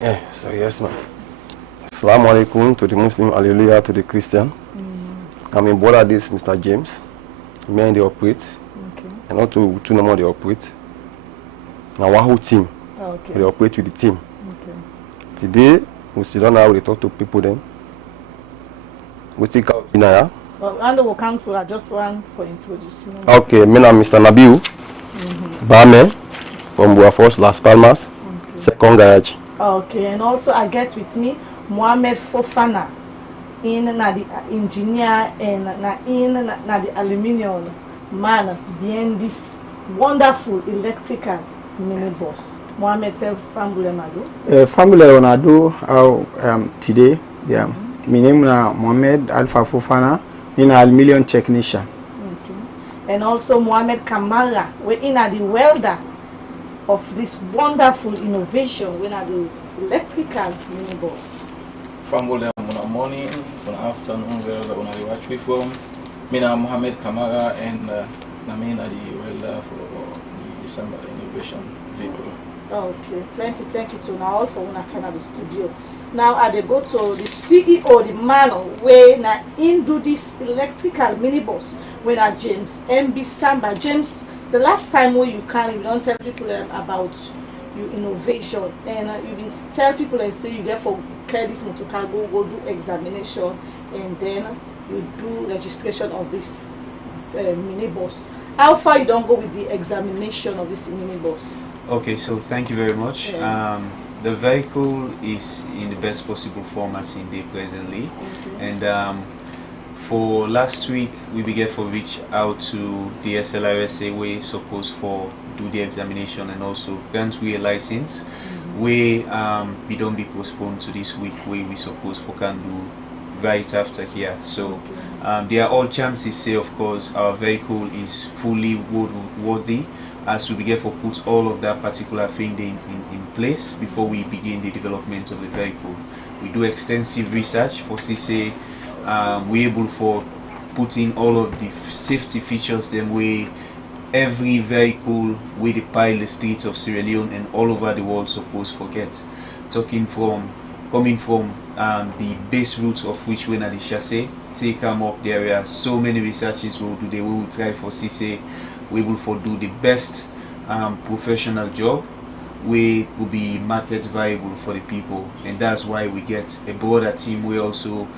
Yeah, so yes, ma'am. Assalamu alaikum to the Muslim, hallelujah to the Christian. I'm in border this Mr. James. Me and they operate. Okay. And not two number they operate. Now one whole team. Okay. They operate with the team. Okay. Today we still don't know how they talk to people then. We take out in here. Well, and will come to just one for introduction. Okay, my name is Mr. Nabiu. Barman from Buafos, Las Palmas. Okay. Second garage. Okay, and also I get with me Mohammed Fofana in the engineer and in the aluminium man behind this wonderful electrical minibus. Mohammed, tell family Madu. Family Onado today, yeah. My name is Mohammed Alpha Fofana, in aluminium technician. Okay. And also Mohammed Kamara, we're in the welder of this wonderful innovation when at the electrical minibus. Family, good morning, good afternoon, wherever you watch me from. Me na Mohammed Kamara and I mean the welder for the December innovation vehicle. Okay, plenty thank you to now all for una Canada studio. Now I dey go to the CEO, the man where na in do this electrical minibus when at James MB Samba. James, the last time where you don't tell people about your innovation and you been tell people and say you get for carry this motor car, go do examination and then you do registration of this minibus. How far you don't go with the examination of this minibus? Okay, so thank you very much. Yeah. The vehicle is in the best possible form as in day presently, and for last week we began for reach out to the SLRSA we supposed for do the examination and also grant we a license. We don't be postponed to this week where we supposed for can do right after here. So there are all chances say of course our vehicle is fully worthy as we begin for put all of that particular thing in place before we begin the development of the vehicle. We do extensive research for CC. We're able for putting all of the safety features them way every vehicle with the pile the streets of Sierra Leone and all over the world supposed forget. Coming from the base routes of which when are the chassis take them up there are so many researches we will try for CC. We will for do the best professional job we will be market viable for the people, and that's why we get a broader team. We also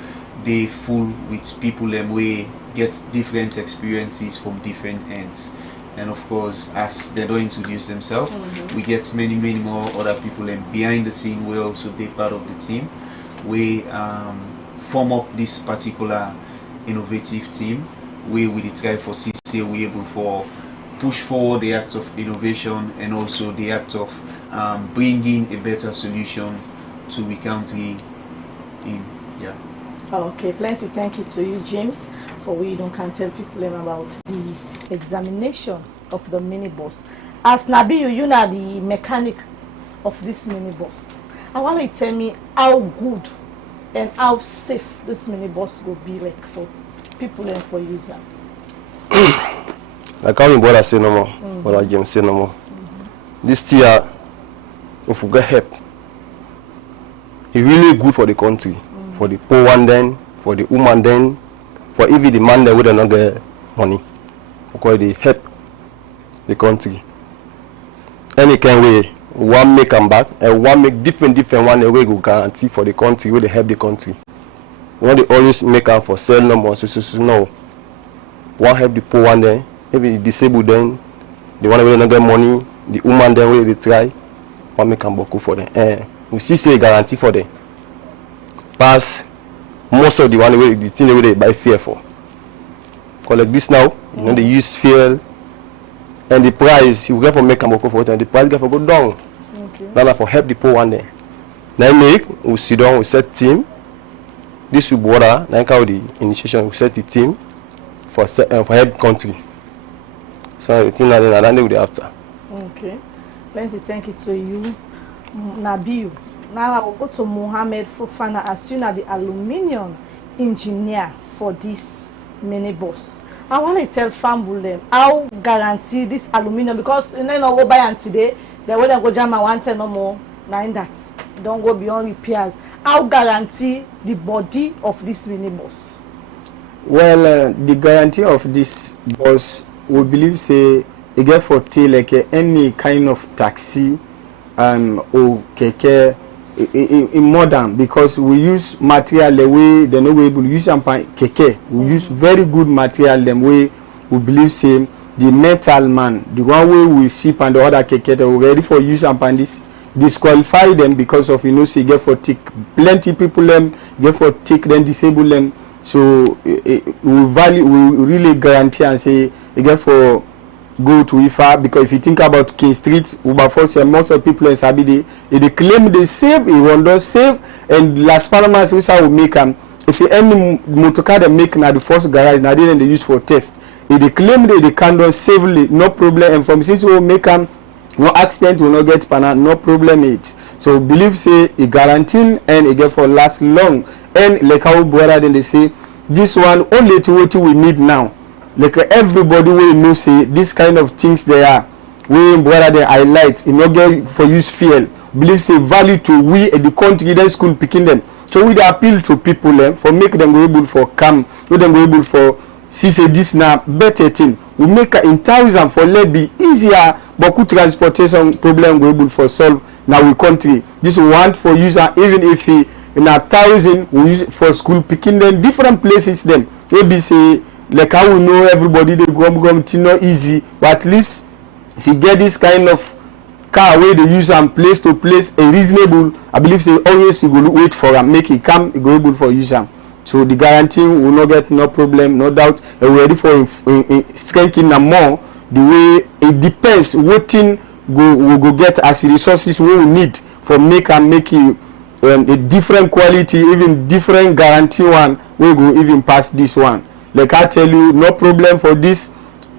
they full with people and we get different experiences from different ends, and of course as they don't introduce themselves we get many more other people, and behind the scene we also be part of the team. We form up this particular innovative team we will try for CC we able for push forward the act of innovation and also the act of bringing a better solution to the country in. Yeah. Okay, plenty thank you to you, James, for we don't can tell people about the examination of the minibus. As Nabi, you know the mechanic of this minibus. I want you to tell me how good and how safe this minibus will be like for people and for users. Like how my brother say no more, brother James say no more. This tier, if we get help, it's really good for the country, for the poor one then, for the woman then, for even the man that would not get money, because they help the country. Any kind way, one make come back and one make different one way go guarantee for the country where they help the country. When they always make up for sell no more, so no. One help the poor one then. Maybe the disabled then, the one who not get money, the woman then where they try, one make them boku for them. We see say guarantee for them. Pass most of the one where the thing where they buy fear for. Cause like this now, you know they use fuel, and the price you get for make them boku for it, and the price get for go down. Okay. Now for help the poor one then. Now make we sit down, we set team. This will border. Now how the initiation we set the team for help country. So the thing that they will after. Okay. Plenty thank you to you, Nabil. Now I will go to Mohammed Fofana as you know the aluminium engineer for this minibus. I want to tell Fambulem how guarantee this aluminium, because you know go buy and today they will go jam and want no more. Nine that don't go beyond repairs, how guarantee the body of this minibus? Well, the guarantee of this bus, we believe say e get for take like any kind of taxi or keke in modern, because we use material the way they no go able to use am keke. We use very good material them way we believe say the metal man, the one way we ship and the other keke they we ready for use am this disqualify them because of say get for take plenty people them get for take then disable them. So we really guarantee and say you get for go to Ifa, because if you think about King Street, most of the people in Sabi they claim they save, it will not save, and Las Palmas which I will make them. If any motor car they make now the first garage now they use for test. If they claim they can safely, no problem, and from since we will make them no accident will not get pana, no problem it. So believe say it guaranteeing and it get for last long. And like how brother then they say this one only to what we need now. Like everybody will know say this kind of things they are. We brother they highlight in not get for use fuel. Believe say value to we at the country then school picking them. So we appeal to people for make them go able for come, make them go able for see say this now better thing. We make in 1,000 for let be easier, but could transportation problem go able for solve now we country. This want for user even if he in 1,000 we use it for school picking them different places them. Maybe say like how we know everybody they go it's not easy, but at least if you get this kind of car where they use them place to place a reasonable, I believe say always you go wait for them, make it come, you go able for use them. So the guarantee will not get no problem, no doubt. We're ready for skanking more. The way it depends what thing we go get as resources we will need for make it a different quality, even different guarantee one. We go even past this one. Like I tell you, no problem for this.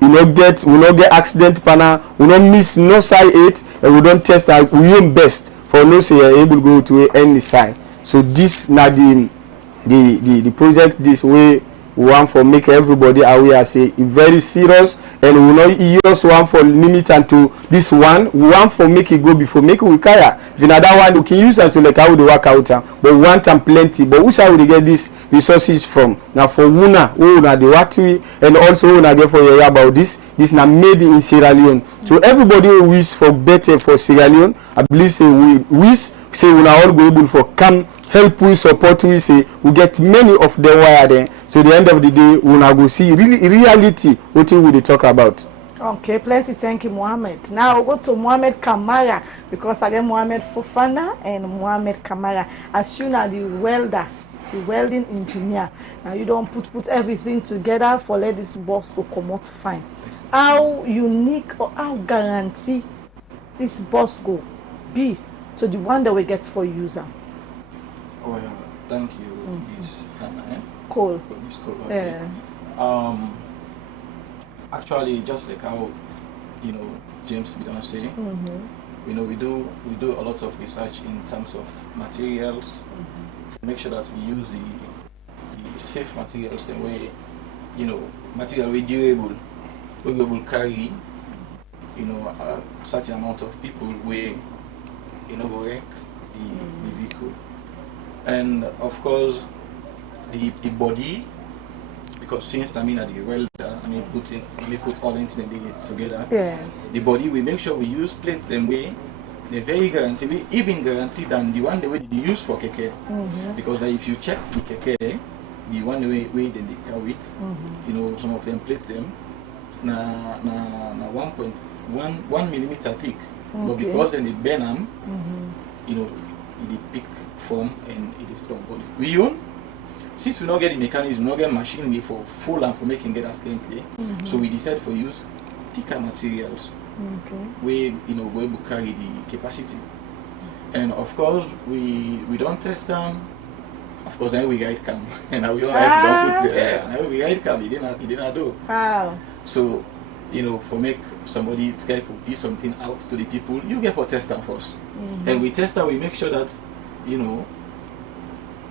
We not get accident panel. We not miss no side 8, and we don't test our we own best for no say you're able to go to any side. So this now the project this way we want for make everybody aware say it very serious, and we not use one for limit and to this one we want for make it go before make we carry. If another one we can use it to like how they work out, but we want them plenty. But who shall we get these resources from? Now for Wuna the Watui, and also Wuna get for you about this now made in Sierra Leone. So everybody who wish for better for Sierra Leone, I believe say we wish say we are all go able for come help we support we say we get many of them wire there. So the end of the day we now go see really reality what we dey talk about. Okay, plenty. Thank you, Mohammed. Now we'll go to Mohammed Kamara, because again Mohammed Fofana and Mohammed Kamara. As you are the welder, the welding engineer. Now you don't put everything together for let this boss to come out fine. How unique or how guarantee this boss go be to the one that we get for user? Oh yeah, thank you, Miss Hannah. Cool. Miss Cole. Yeah. Actually, just like how James began saying, we do a lot of research in terms of materials, to make sure that we use the safe materials the way material we durable, we will carry a certain amount of people where will wreck the vehicle. And of course the body, because since the welder put all things together. Yes. The body we make sure we use plates and way they're very guaranteed, we even guaranteed than the one the way they use for keke. Because if you check the keke, the one way then they carry it, some of them plate them na 1.1 millimeter thick. Okay. But because then they bend them, it pick form and it is strong. But we own, since we not get the mechanism, we not get machinery for full and for making get as clean, so we decided for use thicker materials. We we're able to carry the capacity. And of course we don't test them. Of course then we guide cam and we don't have to put now we guide cam, it didn't do. Wow. So for make somebody try to give something out to the people, you get for test them first. And we test them, we make sure that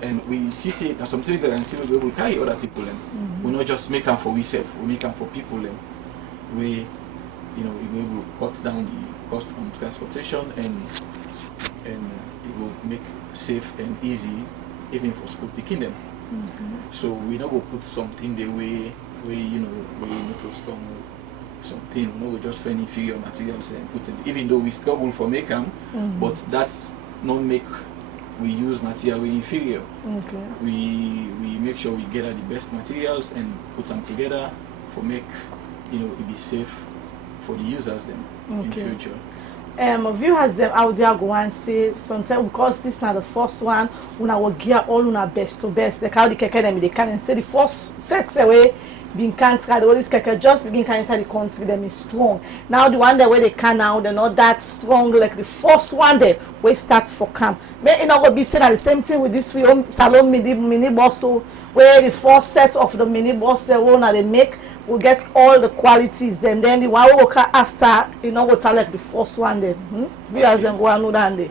and we see say that something guarantee we will carry other people in. We not just make them for ourselves, we make them for people in. We we will cut down the cost on transportation and it go make safe and easy even for school picking them. So we not go put something the way we need to strong something. We just find inferior materials and put it. Even though we struggle for make them, but that's not make we use material we inferior. Okay. We make sure we get the best materials and put them together for make it be safe for the users then in future. Viewers them out there go and say sometimes because this is not the first one, when I will gear all on our best to best. Like how the keke them they can and say the first sets away being can't try the all this keke just begin can inside the country them is strong. Now the one that where they can now they're not that strong like the first one there where it starts for camp. But it will be said that the same thing with this salon mini bus so where the first set of the mini bus the one that they make will get all the qualities then the one will go after go tell like the first one then. Viewers them go and know that day.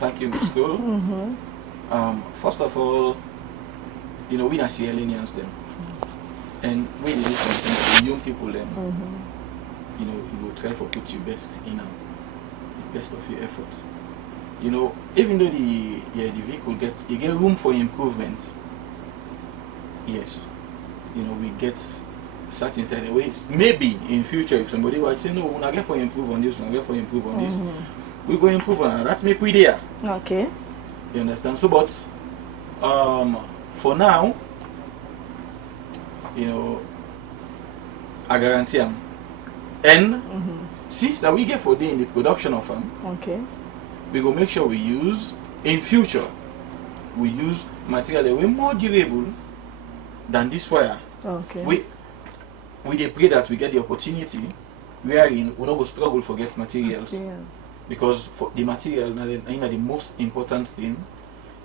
Thank you, Miss Cole. First of all, we not Sierra Leoneans them. And when you do something for young people then you will try to put your best in the best of your effort. Even though the vehicle get room for improvement. Yes. We get certain certain ways. Maybe in future if somebody will say no, we're not get for improve on this, we're not get for improve on this, we go improve on that. That's make we there. Okay. You understand? So but for now, I guarantee them. And since that we get for day in the production of them, we go make sure we use in future we use material that way more durable than this wire. We they pray that we get the opportunity wherein we not go struggle for get materials. Because for the material the most important thing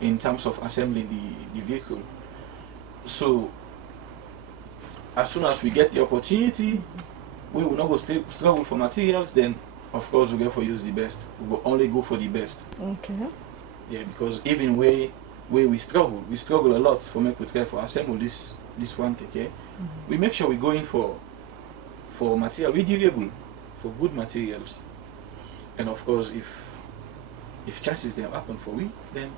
in terms of assembling the vehicle. So as soon as we get the opportunity, we will not go struggle for materials, then of course we go for use the best. We will only go for the best. Yeah, because even where we struggle a lot for make we try for assemble this one keke. We make sure we go in for material we durable, for good materials. And of course if chances they happen for we, then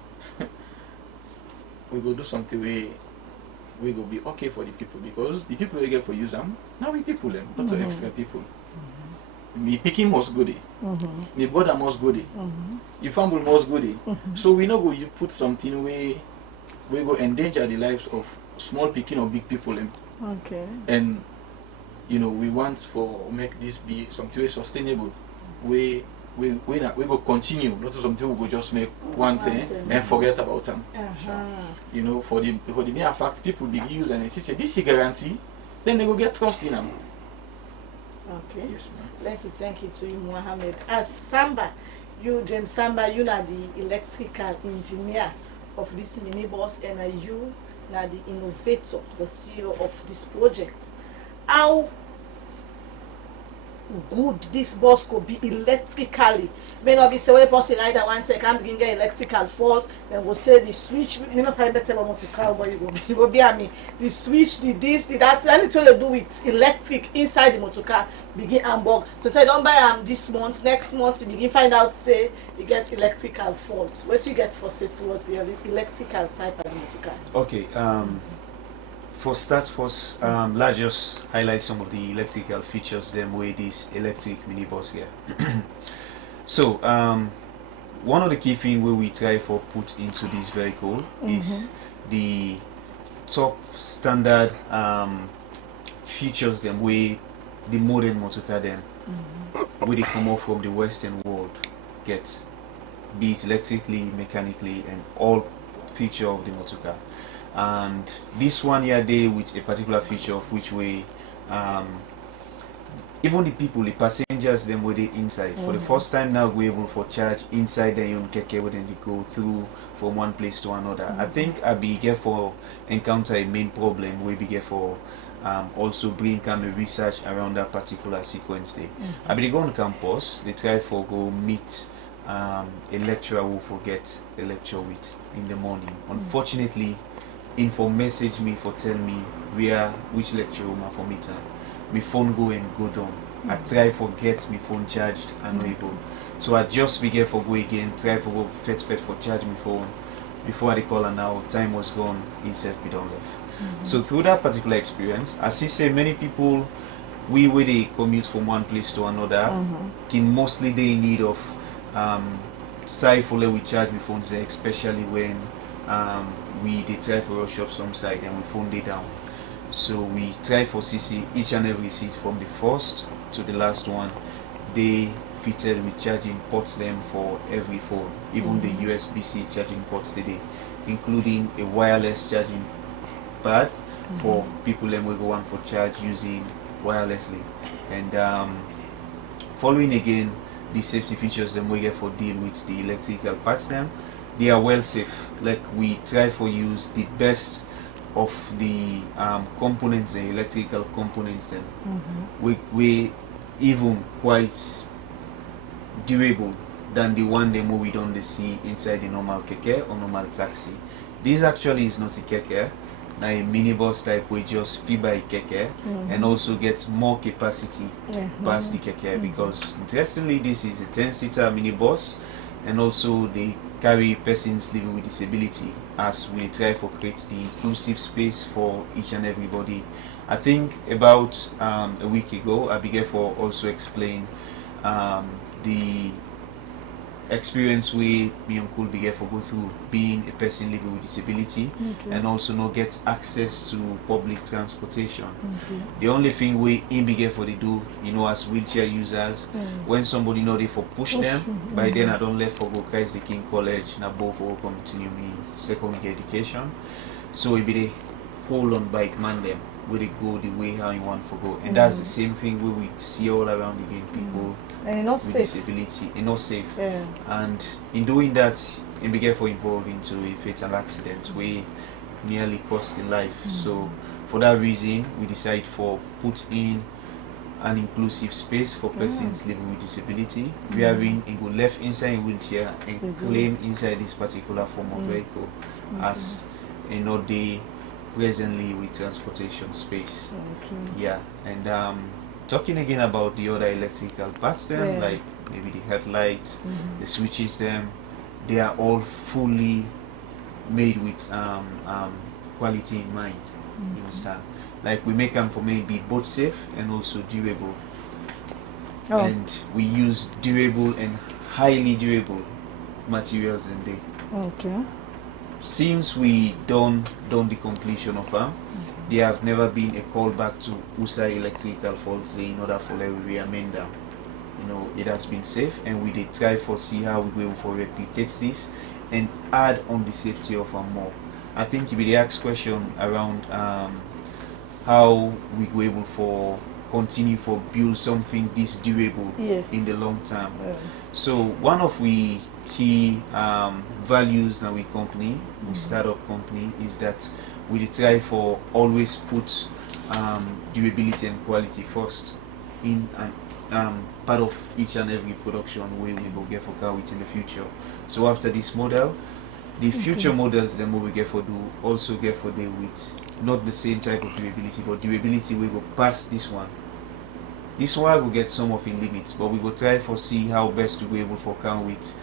we go do something we go be okay for the people, because the people we get for use them, now we people them, not so extra people. Me picking must go there. Me brother must go there. Your family must go there. So we not go you put something we go endanger the lives of small picking or big people. And we want for make this be something sustainable. We go continue, not something we go just make one thing and forget about them. For the mere fact people be use and say this is guarantee, then they go get trust in them. Yes, ma'am. Let's thank you to you, Mohammed. As Samba, James Samba, you are the electrical engineer of this minibus, and you are the innovator, the CEO of this project. How good this bus could be electrically? May not be say when person either one take can begin get electrical fault, then we'll say the switch. You know, say better about to car, but you go be at me. The switch, the this, the that. Anything to do with electric inside the motor car begin hamburg. So tell don't buy this month, next month you begin find out say you get electrical fault. What do you get for say towards the electrical side of the motor car? Okay. For start first, let's just highlight some of the electrical features them with this electric minibus here. So one of the key things where we try for put into this vehicle is the top standard features them way the modern motor car them where they come off from the Western world get, be it electrically, mechanically, and all feature of the motor car. And this one here they with a particular feature of which way even the people, the passengers them were they inside for the first time now we're able for charge inside the own keke where then you go through from one place to another. I think I be here for encounter a main problem we be here for also bring kind of research around that particular sequence day. I be go on campus, they try for go meet a lecturer who forget a lecture with in the morning. Unfortunately, info message me for tell me which lecture room for meeting. my phone go down. I try forget my phone charged and not able. So I just begin for go again, try for go fetch for charge my phone. Before I call and now time was gone, itself be done left. So through that particular experience, as he say, many people we where they commute from one place to another can mostly they in need of we charge my phones there, especially when we they try for rush up some side and we phone they down. So we try for CC each and every seat from the first to the last one. They fitted with charging ports them for every phone, even the USB-C charging ports today, including a wireless charging pad for people them will go on for charge using wirelessly. And following again the safety features them we get for deal with the electrical parts them, they are well safe. Like we try for use the best of the components, the electrical components them. We even quite durable than the one demo we don't see inside the normal keke or normal taxi. This actually is not a keke, now a minibus type we just fee by keke and also gets more capacity past the keke because interestingly this is a 10-seater minibus and also they carry persons living with disability as we try for create the inclusive space for each and everybody. I think about a week ago I began for also explain the experience we me and cool began for go through being a person living with disability and also not get access to public transportation. The only thing we in began for they do, you know, as wheelchair users, when somebody know they for push them, by then I don't left for go Christ the King College, now both for continue me secondary education. So it be they hold on bike man them where they go the way how you want to go, and that's the same thing where we see all around again people and not with safe. disability and not safe. And in doing that, it began for involved into a fatal accident where nearly cost the life. So for that reason, we decide for put in an inclusive space for persons living with disability, wherein it go left inside a wheelchair and claim inside this particular form of vehicle as a not day presently with transportation space. Yeah, and talking again about the other electrical parts then, like maybe the headlight, the switches them, they are all fully made with quality in mind. You understand? Like we make them for maybe both safe and also durable. And we use durable and highly durable materials in there. Since we done the completion of them, there have never been a callback to USA electrical faults in order for we amend them. You know, it has been safe, and we did try for see how we will for replicate this and add on the safety of them more. I think if you ask question around how we go able for continue for build something this durable in the long term. So one of we key values now we company, we startup company, is that we try for always put durability and quality first in part of each and every production where we will get for car with in the future. So after this model, the future models then we get for do also get for deal with not the same type of durability, but durability we go past this one. This one will get some of in limits, but we will try for see how best to be able for come with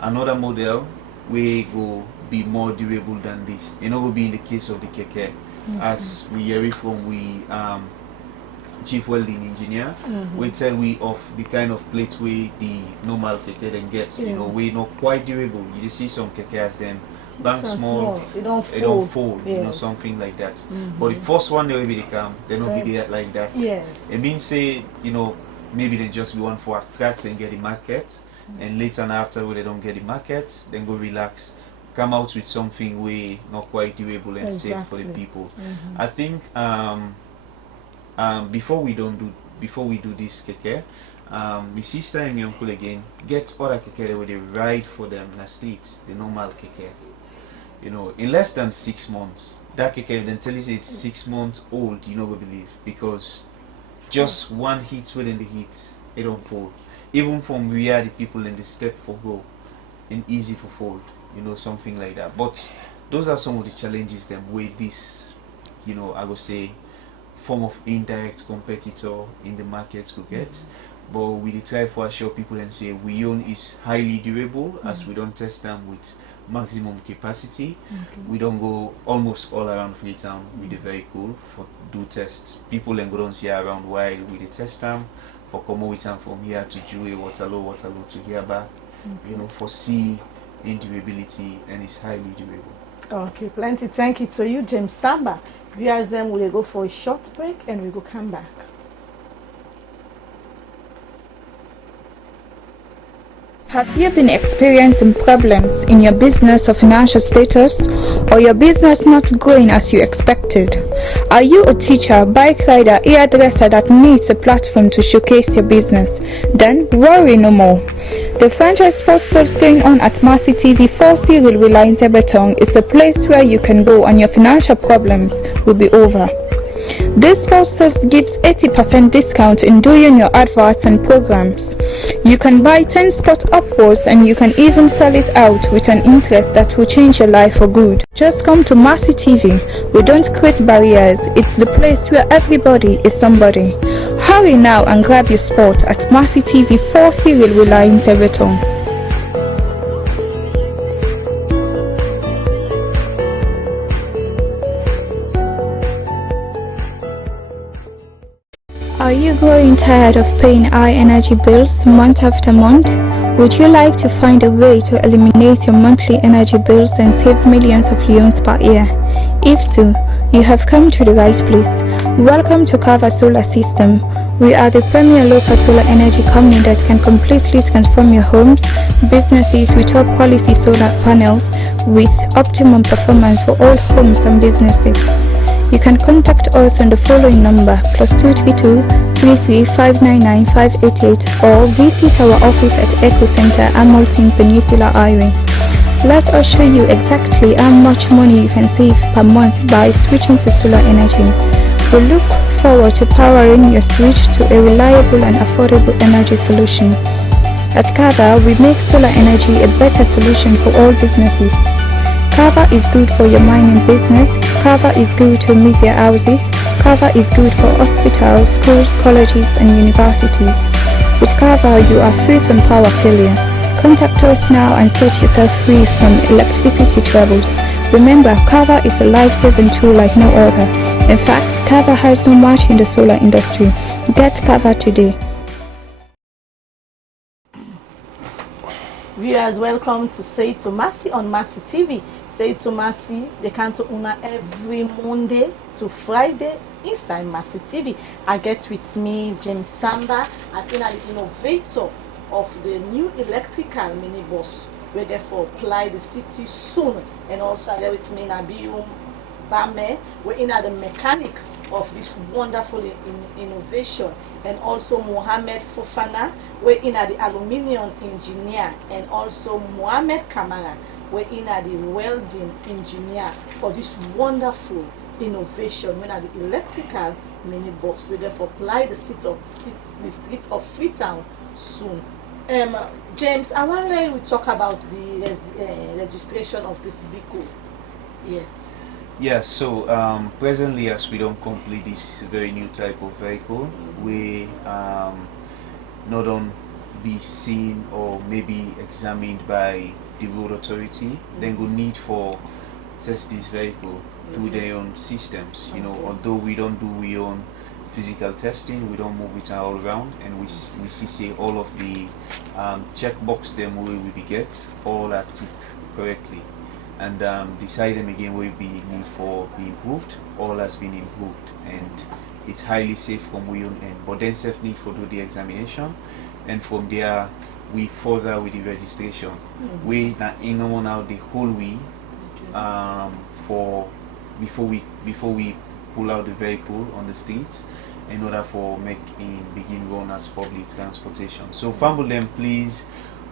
another model we go be more durable than this. It not will be in the case of the keke, as we hear it from we chief welding engineer. We tell we of the kind of plate we the normal keke then get. You know, we not quite durable. You see some keke as them bank small, it don't fold, you know, something like that. But the first one they will be come, they not be there like that. It means say, you know, maybe they just be one for attract and get the market, and later and after when they don't get the market, then go relax, come out with something way not quite durable and safe for the people. I think before we do this keke, my sister and my uncle again get other keke where they ride for them in the streets, the normal keke. You know, in less than 6 months, that keke then tell you it's 6 months old, you know, we believe, because just one hit within the heat, it don't fold. Even from where the people in the step for go, and easy for fold, you know, something like that. But those are some of the challenges them with this, you know, I would say form of indirect competitor in the market could get. But we dey try for assure people and say we own is highly durable as we don't test them with maximum capacity. We don't go almost all around Freetown with the vehicle for do test. People and go don't see around while we dey test them for come with them from here to Jue, Waterloo to here back. You know, for see in durability, and it's highly durable. Okay, plenty. Thank you to you, James Samba. Viewers, then we'll go for a short break and we will come back. Have you been experiencing problems in your business or financial status, or your business not going as you expected? Are you a teacher, bike rider, hairdresser that needs a platform to showcase your business? Then worry no more. The franchise sports sales going on at Mercy TV 4C Railway Line Tebeton is the place where you can go and your financial problems will be over. This sports sales gives 80% discount in doing your adverts and programs. You can buy 10 spots upwards and you can even sell it out with an interest that will change your life for good. Just come to Mercy TV. We don't create barriers. It's the place where everybody is somebody. Hurry now and grab your spot at Mercy TV 4C Railway Line Tebeton. Are you growing tired of paying high energy bills month after month? Would you like to find a way to eliminate your monthly energy bills and save millions of leones per year? If so, you have come to the right place. Welcome to Kava Solar System. We are the premier local solar energy company that can completely transform your homes, businesses with top quality solar panels with optimum performance for all homes and businesses. You can contact us on the following number +232 33599 588 or visit our office at Eco Center, Hamilton Peninsula Highway. Let us show you exactly how much money you can save per month by switching to solar energy. We look forward to powering your switch to a reliable and affordable energy solution. At Kava, we make solar energy a better solution for all businesses. Kava is good for your mining business. Kava is good to media houses. Kava is good for hospitals, schools, colleges and universities. With Kava, you are free from power failure. Contact us now and set yourself free from electricity troubles. Remember, Kava is a life-saving tool like no other. In fact, Kava has no match in the solar industry. Get Kava today. Viewers, welcome to Say It to Mercy on Mercy TV. Say It to Mercy, they come to Una every Monday to Friday inside Mercy TV. I get with me James Samba, as in the innovator of the new electrical minibus. We're going to apply the city soon. And also there with me Nabium Bame, we're in the mechanic of this wonderful innovation, and also Mohammed Fofana, we're in the aluminium engineer, and also Mohammed Kamara, we're in the welding engineer for this wonderful innovation. We're the electrical minibus. We're going to apply the street of Freetown soon. James, I want to let you talk about the registration of this vehicle. Yes. Yeah, so presently, as we don't complete this very new type of vehicle, we not on be seen or maybe examined by the road authority. Then we need for test this vehicle through their own systems. You know, although we don't do we own physical testing, we don't move it all around, and we see all of the checkbox them we get all active correctly. And decide them again will be need for be improved. All has been improved, and it's highly safe from we own end. But then self need for do the examination, and from there we further with the registration. We now the whole way for before we pull out the vehicle on the street in order for begin run as public transportation. So family them please.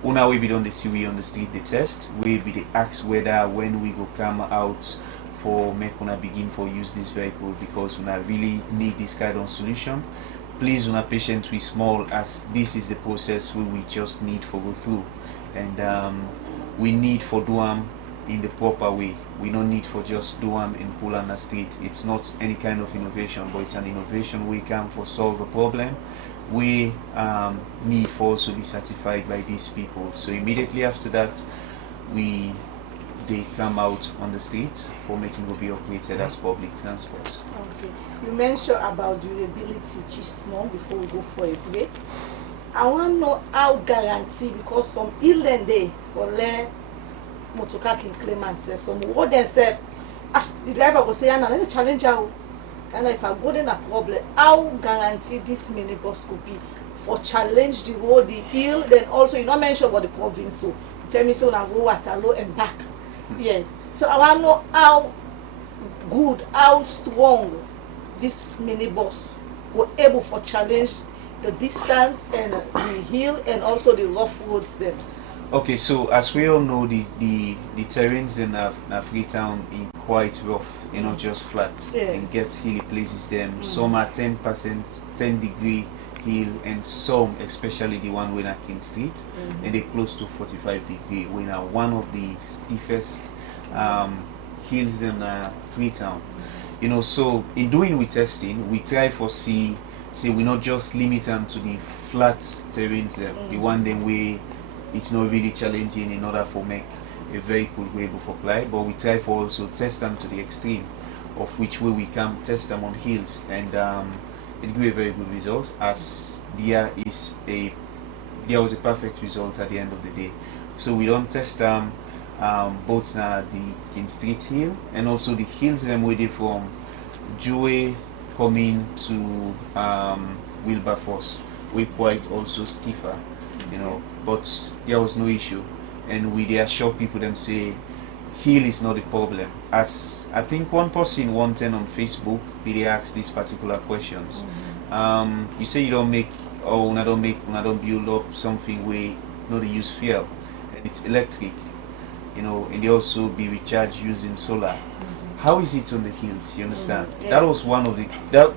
Una we be done the see we on the street the test. We be the ask whether when we go come out for make una begin for use this vehicle, because una really need this kind of solution. Please una patient we small, as this is the process we just need for go through, and we need for do in the proper way. We don't need for just do them and pull on the street. It's not any kind of innovation, but it's an innovation we can for solve a problem. We need for also be certified by these people. So immediately after that, they come out on the streets for making will be operated as public transport. Okay. You mentioned about durability just now before we go for a break. I want to know how guarantee, because some island day for le motorcar can claim myself. Some what they say, the driver will say, "Anna, let me challenge you." And if I go then a problem, how guarantee this minibus could be for challenge the road, the hill, then also you not mention about the province. So tell me so now go Waterloo and back. Yes. So I want to know how good, how strong this minibus were able for challenge the distance and the hill and also the rough roads then. Okay, so as we all know, the terrains in Freetown is quite rough, not just flat. Yes. And get hilly places them. Some are 10%, 10-degree hill, and some, especially the one when at King Street, and they close to 45 degree. When are one of the steepest hills in Freetown. So in doing with testing, we try for say we not just limit them to the flat terrains, the one then we it's not really challenging in order for make a vehicle be able to fly, but we try for also test them to the extreme, of which way we can test them on hills, and it give a very good result, as there was a perfect result at the end of the day. So we don't test them both the King Street hill and also the hills them where they from Joy coming to Wilberforce, we quite also stiffer, but there was no issue, and we assure people them say hill is not the problem. As I think one person one time on Facebook they asked these particular questions. You say you don't make una don't build up something where they use fuel and it's electric, and they also be recharged using solar. How is it on the hills? You understand? Yes. That was one of the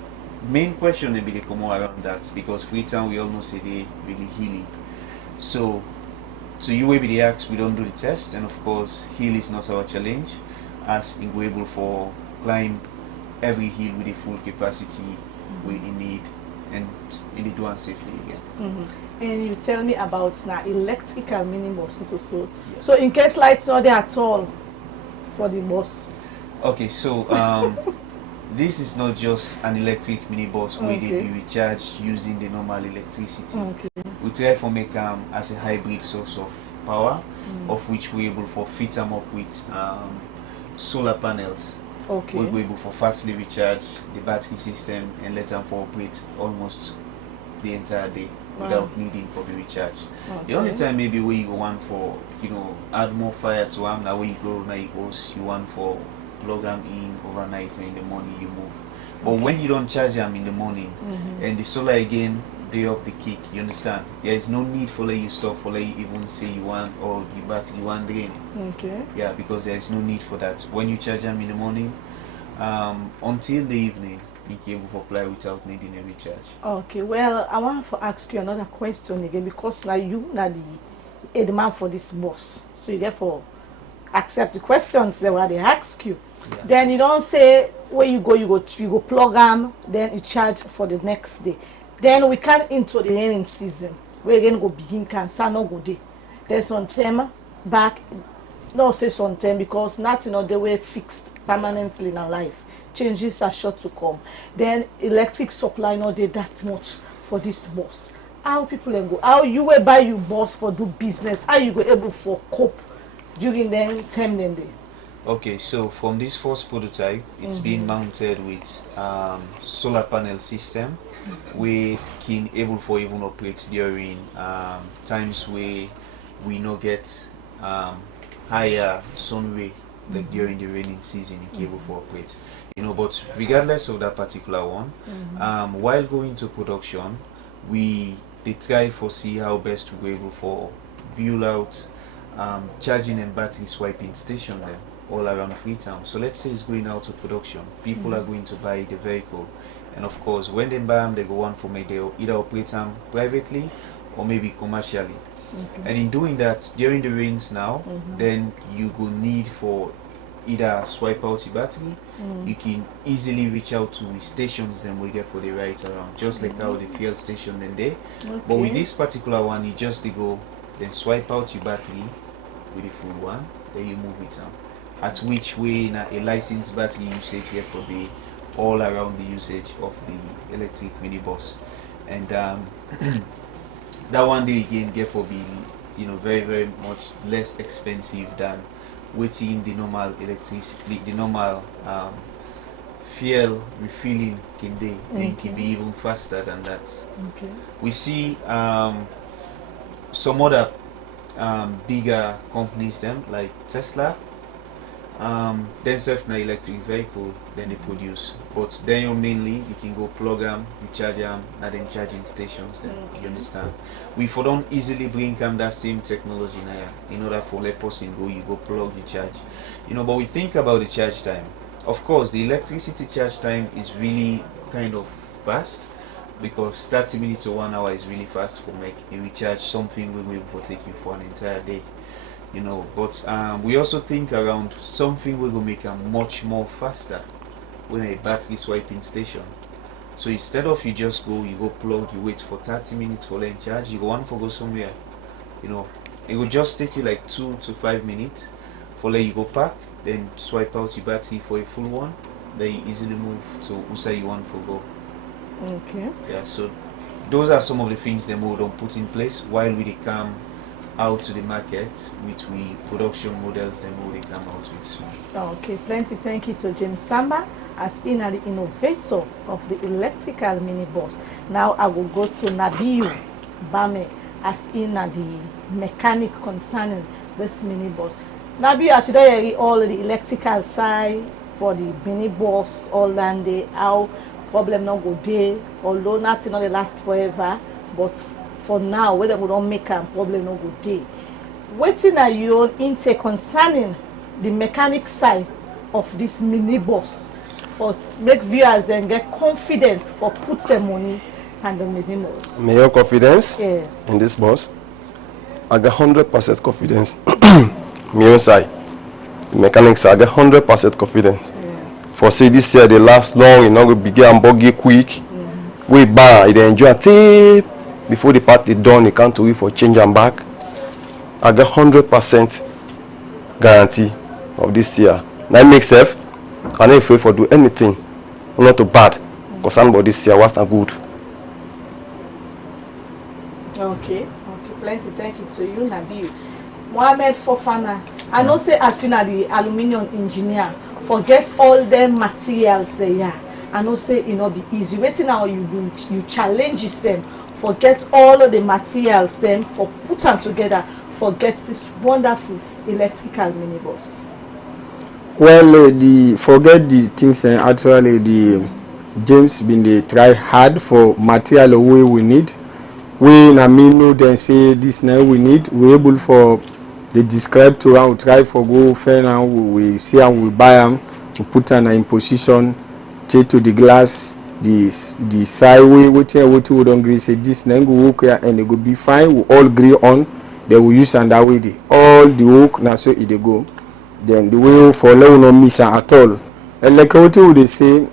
main question they be come around that, because Freetown we almost say they really hilly. So you will be the ask, we don't do the test, and of course hill is not our challenge, as in we're able for climb every hill with the full capacity we need, and in do one safely again. And you tell me about now electrical minibus also. Yeah. So in case lights not there at all for the bus. Okay, so this is not just an electric minibus where they be recharged using the normal electricity. We try to make as a hybrid source of power, of which we're able to fit them up with solar panels. We're able to fastly recharge the battery system and let them for operate almost the entire day without needing for the recharge. The only time maybe where you want for add more fire to them, now where you go now you want for plug them in overnight, and in the morning you move. But when you don't charge them in the morning and the solar again they up the kick, you understand, there is no need for you stop for you even say you want or the battery you want drain. Yeah, because there is no need for that. When you charge them in the morning until the evening, you can able to apply without needing a recharge. Okay, well, I want to ask you another question again, because now you are the head man for this bus, so you therefore accept the questions that what they ask you. Then you don't say where you go plug them, then you charge for the next day. Then we come into the raining season, we again go begin cancer no go day. There's some time back, no say some time, because nothing they were fixed permanently in our life. Changes are sure to come. Then electric supply not did that much for this bus. How people then go? How you will buy your bus for do business? How you go able for cope during the time then day? Okay, so from this first prototype, it's being mounted with solar panel system. We can able for even operate during times where we no get higher sun ray, like during the raining season, you can able for operate. But regardless of that particular one, while going to production, they try for see how best we able for build out charging and battery swiping station there all around Freetown. So let's say it's going out to production, people are going to buy the vehicle, and of course when they buy them, they go on for maybe they either operate them privately or maybe commercially. And in doing that, during the rains now, then you go need for either swipe out your battery. You can easily reach out to the stations then we get for the right around, just like how the fuel station then there. But with this particular one, you just go then swipe out your battery with the full one, then you move it on. At which way now a licensed battery usage here for the all around the usage of the electric minibus. And that one day again get for being, you know, very, very much less expensive than waiting the normal electricity, the normal fuel refilling can be. It can be even faster than that. We see some other bigger companies them like Tesla, themselves na electric vehicle then they produce, but then you mainly you can go plug them, you charge them, and then charging stations then, you understand. We for don't easily bring that same technology now in order for let person go, you go plug, you charge, you know. But we think about the charge time. Of course the electricity charge time is really kind of fast, because 30 minutes to 1 hour is really fast for make a recharge something we will take you for an entire day, you know. But we also think around something we will make them much more faster when a battery swiping station. So instead of you just go, you go plug, you wait for 30 minutes for then charge, you go one for go somewhere, you know, it will just take you like 2 to 5 minutes for let you go park, then swipe out your battery for a full one, then you easily move to Usa you want for go. Yeah, so those are some of the things that we don't put in place while we come out to the market with we production models that we come out with soon. Okay, plenty thank you to James Samba as the innovator of the electrical minibus. Now I will go to Nabiu Bame as the mechanic concerning this minibus. Nabiu, as you know, all the electrical side for the minibus, all that day, how problem not go there, although nothing not last forever, but for now, whether we don't make a problem not go there. Waiting at your intake concerning the mechanic side of this minibus for make viewers then get confidence for put some money and the minibus. May your confidence in this bus? I got 100% confidence. Me own side, the mechanics, I got 100% confidence. For say this year they last long, you know, we begin and buggy quick. We buy, they enjoy a tape before the party done. You can't wait for change and back. I got 100% guarantee of this year. Now it makes sense. I'm not afraid for do anything, not too bad. Because somebody this year was not good. Okay, plenty thank you to you, Nabil. Mohammed Fofana, I know say as soon as the aluminium engineer, forget all the materials they are. I know say it not be easy. Waiting now you challenges them. Forget all of the materials them for put them together. Forget this wonderful electrical minibus. Well, forget the things and actually the James been they try hard for material we need. We na me know then say this now we need. We able for they describe to and we try for go fair now we see and we buy them, we put them in position, take to the glass, the side way waiting we don't agree say this now go work here and it go be fine. We all agree on they will use and that way they all the work now so it they go. Then the way for let no miss at all. And like what would they say,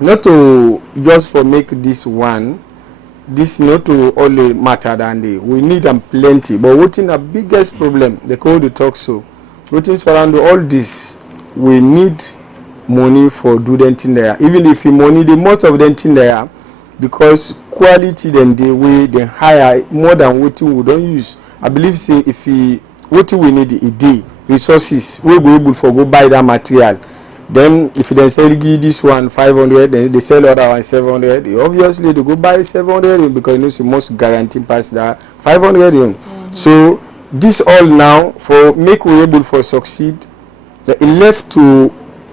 not to just for make this one. This not to only matter than they we need them plenty, but what in the biggest problem they call the talk so what is around all this we need money for do them thing there. Even if you money the most of them thing there because quality then the way they higher more than what we don't use. I believe say if we what we need a day resources we go able for go buy that material. Then if they sell this one 500, then they sell other one 700. Obviously they go buy 700 because you know the most guaranteed price that 500. So this all now for make we able for succeed. It left to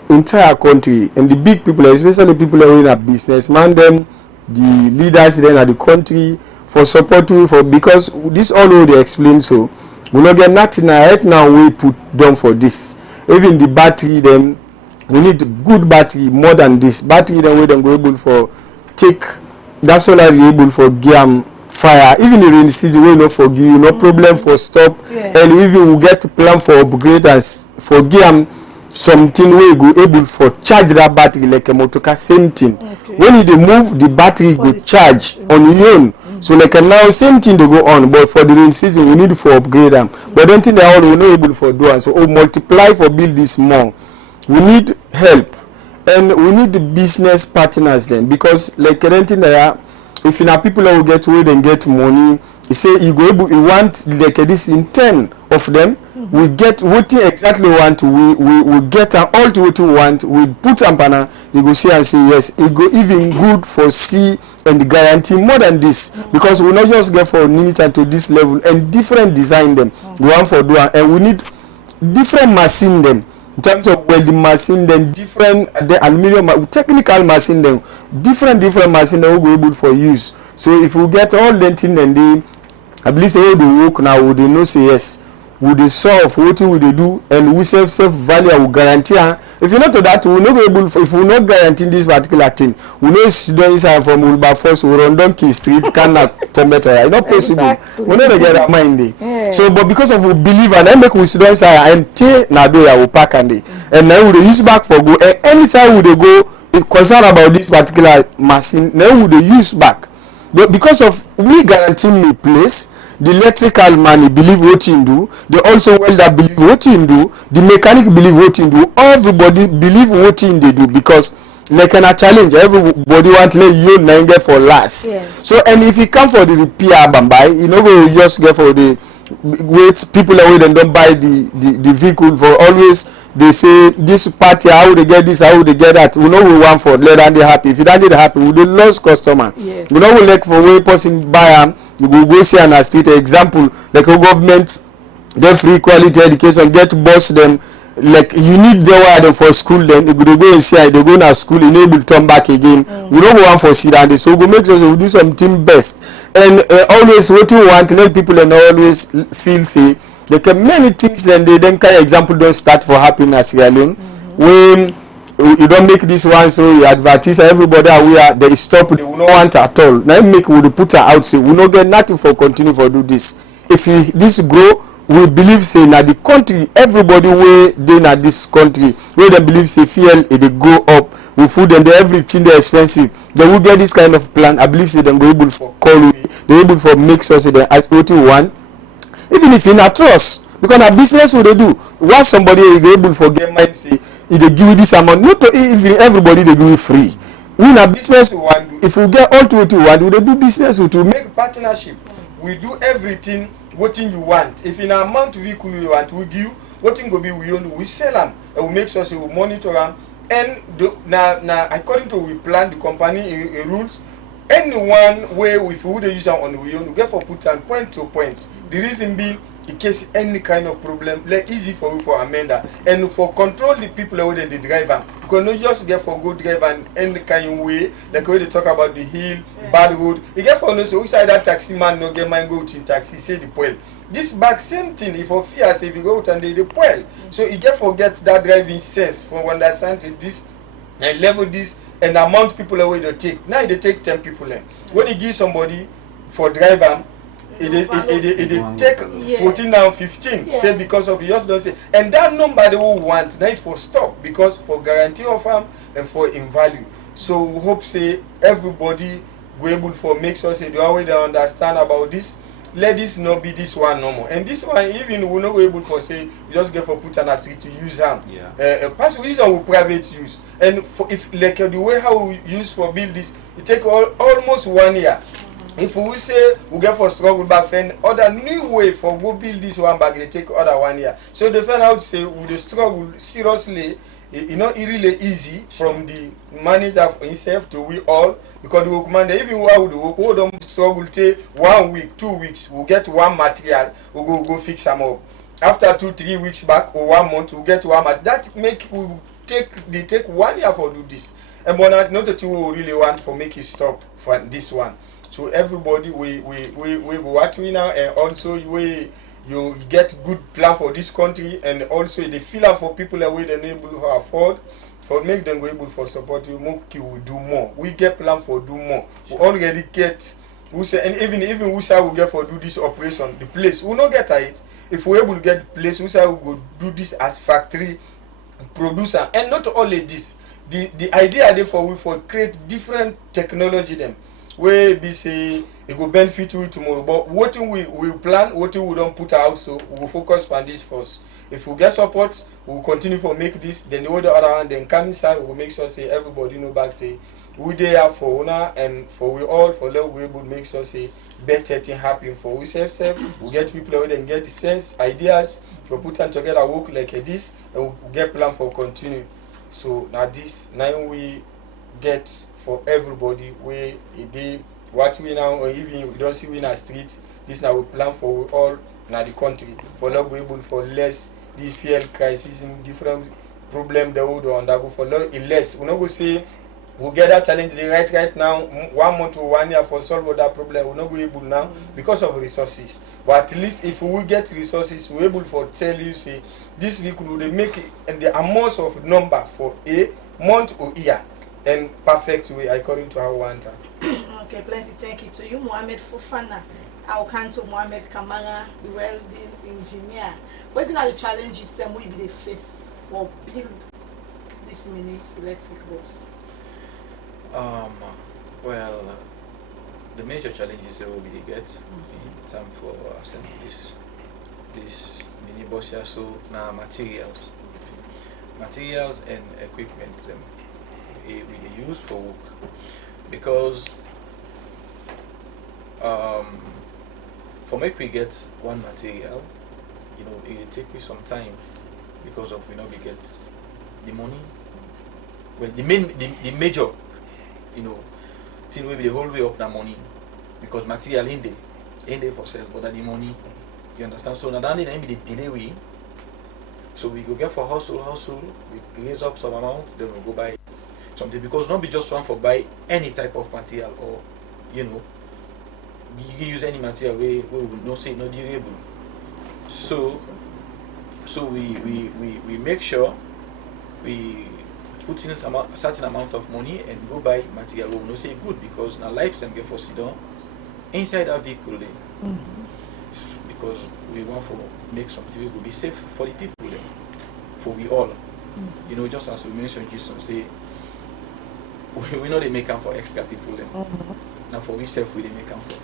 entire country and the big people, especially people who are in a business, man them the leaders then at the country for support to for because this all they explain so we not get nothing right now we put down for this. Even the battery then. We need good battery more than this. Battery then we don't go able for take that's all are able for gear fire, even in rainy season we no forgive you, no problem for stop, and even we get plan for upgrade and for give something we go able for charge that battery like a motor car, same thing. When you dey move the battery go charge on your own. So like now same thing they go on, but for the rain season we need for upgrade them. But don't think they all we not able for do and so multiply for build this more. We need help and we need the business partners then, because like renting there, if you know people that will get away then get money, you say you go able you want like this in 10 of them. We get what you exactly want, we get all to what you want, we put on panel, you go see and say yes, it go even good for see and guarantee more than this, because we not just get for limit and to this level and different design them, one for do and we need different machine them in terms of welding machine, then different the aluminum technical machine them, different machine that we go able for use. So if we get all the thing and they I believe say all the work now we dey know say yes, we dey solve wetin we dey do and we self value we guarantee am. If you not to that we no go able if we not guarantee this particular thing, we no sit down inside from Wilberforce we run down Key Street cannot tomato. It's not possible. Exactly. We no dey get that mind dey. So but because of we believe and then make we sit down inside and tey na do ya we pack and dey and then we dey use back for go and anytime we dey go concern about this particular machine then we dey use back. But because of we guarantee me place, the electrical man believe what he do, the also welder believe what he do, the mechanic believe what he do, everybody believe what he they do, because like a challenge, everybody want let you nine get for last. Yes. So and if you come for the repair buy, you know go just get for the wait people away then don't buy the vehicle for always. They say this party how they get this, how they get that. We know we want for let them they happy. If you don't get happy, we don't lose customer. Yes. We know we like for way person buy them. You go see on a street example like a government get free quality education, get boss them like you need the word for school then you go and see they go to school enable turn back again. We don't want for sit down so we go make sure we do something best and always what you want to let people and always feel say. Like many things then they then kind of example don't start for happiness alone. When you don't make this one so you advertise everybody aware they stop they will not want at all. Now make we put her out say we not get nothing for continue for do this. If this grow we believe say na the country everybody way they na this country where they believe say fuel they go up with food and everything they expensive they will get this kind of plan. I believe say them go able for call they able for make sure say they ask what you want. Even if you not trust, because a business what they do, once somebody is able for get mind say if they give you this amount, not to even everybody they give you free. We in a business we want do. If we get all to what you want, we do business with you make partnership. We do everything what you want. If in amount of vehicle you want, we give what thing go be we own, we sell them and we make sure say we monitor them. And now according to we plan the company in rules. Anyone where if we use them on we own, we get for put them point to point. The reason being, in case any kind of problem, like easy for you for amender and for control the people where they drive them. Because not just get for good drive and any kind of way, like when they talk about the hill, bad road. You get for no so which side that taxi man no get mind go to taxi say the poil. This back same thing. If for fear say if you go out and they the poil, so you get forget that driving sense for understand say this and level this and the amount people away they take. Now they take 10 people. When you give somebody for driver. It take 14 now 15 say because of you just don't say and that number they will want now for stop because for guarantee of them and for in value. So we hope say everybody go able for make sure say the way they understand about this. Let this not be this one no more. And this one even we not go able for say we just get for put on a street to use them. Pass we use them with private use. And for if like the way how we use for build this, it take almost 1 year. If we say we get for struggle back then other new way for go build this one back they take other 1 year. So they find out say with the struggle seriously you know it really easy from the manager for himself to we all because the work man even while the work we don't struggle take 1 week 2 weeks we'll get one material we'll go fix them up. After 2-3 weeks back or 1 month we'll get one material. That make we take 1 year for do this. And but not that you really want for make it stop for this one. So everybody we go watching now and also you get good plan for this country and also the feel for people that way they're able to afford for make them go able for support you more we do more. We get plan for do more. We already get who say, and even who say we get for do this operation, the place we not get it. If we able to get the place, who say we go do this as factory producer, and not only this, the idea therefore we for create different technology them where we say it go benefit you tomorrow. But what we plan, what we don't put out, so we will focus on this first. If we get support, we will continue for make this. Then the other one, then come inside, we will make sure say everybody know back say we there for owner and for we all for let we able make sure say better thing happen for we self. We get people who then get the sense ideas for put them together work like this and we get plan for continue. So now this now we get for everybody where it dey what we now or even we don't see we in a street. This now we plan for we all now the country for let we able for less the fuel crisis in different problem they would undergo for less. We not go say we get that challenge right now 1 month to 1 year for solve that problem. We not go able now because of resources. But at least if we get resources, we able for tell you say this vehicle will make it and the amount of number for a month or year and perfect way according to our want. Okay, plenty thank you to you, Mohammed Fofana. Our canto Mohammed Kamara, the welding engineer. What are the challenges that we be face for build this mini electric bus? Well, the major challenges that we get in time for assembling this mini bus here, so now materials and equipment we use for work because for make we get one material, you know, it take me some time because of we get the money. Well, the major, you know, thing will be the whole way up that money because material in there for sale, but that the money, you understand. So now that be the delay we. So we go get for hustle, we raise up some amount, then we go buy something because not be just one for buy any type of material or you know you use any material we will not say not durable. So we make sure we put in a certain amount of money and go buy material we will not say good because now life and get for sit down inside that vehicle there. Because we want to make something we will be safe for the people there, for we all. You know, just as we mentioned, Jesus say we know they make them for extra people then. Now for we self we they make them for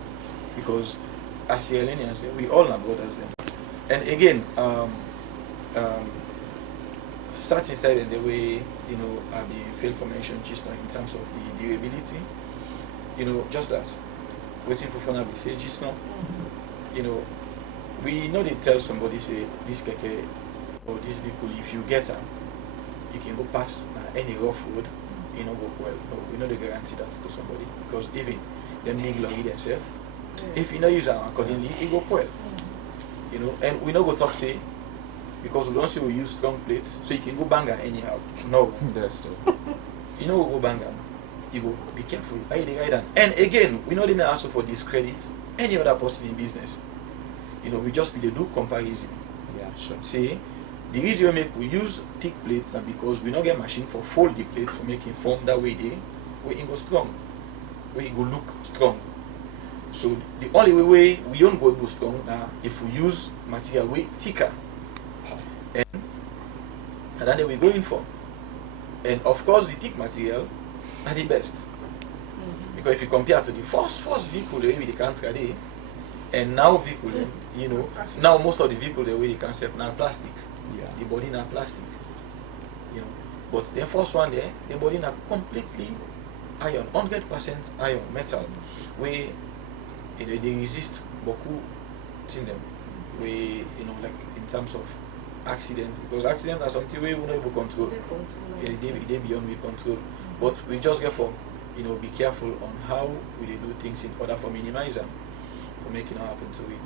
because as Hellenians we all are brothers then. And again, start inside in the way you know I be failed for mention just in terms of the durability. You know, just as waiting for fun we say just now. You know, we know they tell somebody say this keke or this vehicle if you get them, you can go past any rough road. You know, go well. No, we know they guarantee that to somebody because even them being lucky themselves, if you not use them accordingly, it go well. You know, and we not go talk say because we don't say we use strong plates, so you can go bang them anyhow. No, That's so. you know we go bang them. You go be careful. How they guide them. And again, we know they not ask for discredit any other person in business. You know, we just be the do comparison. Yeah, sure. Say the reason we use thick plates and because we not get machine for fold the plates for making form that way they where it go strong, where it go look strong. So the only way we don't go strong now if we use material way thicker. And that's what we're going for. And of course the thick material are the best. Because if you compare to the first vehicle the way they can't trade and now vehicle you know, now most of the vehicle the way they can sell now plastic. Yeah. The body now plastic. You know. But the first one there, the body now completely iron, 100% iron, metal. Where they resist boku in them. Where you know like in terms of accident because accident are something we will not able to control. They beyond we control. But we just get for you know be careful on how we do things in order for minimize them for making it happen to we.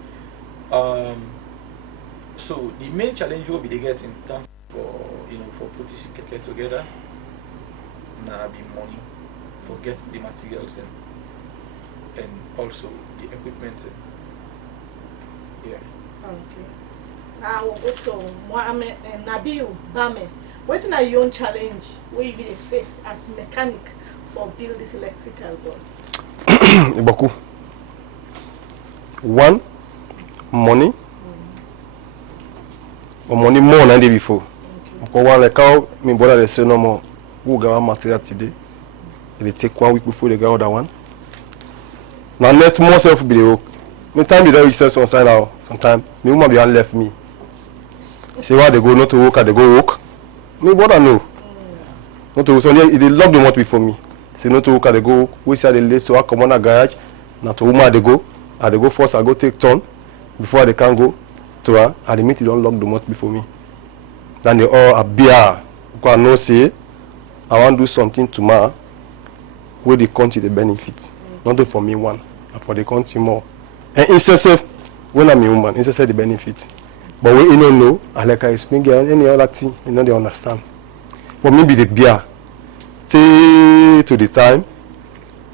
So the main challenge will be they get in terms for you know for putting keke together now be money for get the materials then and also the equipment then. Yeah. Okay. Now we'll go to Mohammed and Nabil Bame. What are your own challenge where you will face as mechanic for build this electrical bus? Beaucoup. One, money. Or money more than the day before. Because one like how my brother they say no more. Who got one material today? They take 1 week before they get other one. Now net more self be the work. Me time they don't reach on side now. Sometimes me woman behind left me. Say why they go not to work and they go work. Me brother no. Not to so they lock the month before me. Say not to work and they go work. We say they late so I come on a garage. Now to woman they go. And they go first I go take turn before they can go to her. And the meeting don't lock the month before me. Then they all a beer. Because I know say I want to do something tomorrow where the country the benefit. Not only for me one, but for the country more. And instead when I'm a woman, instead the benefit. But when you don't know, I like I explain any other thing, you know they understand. But maybe the beer to the time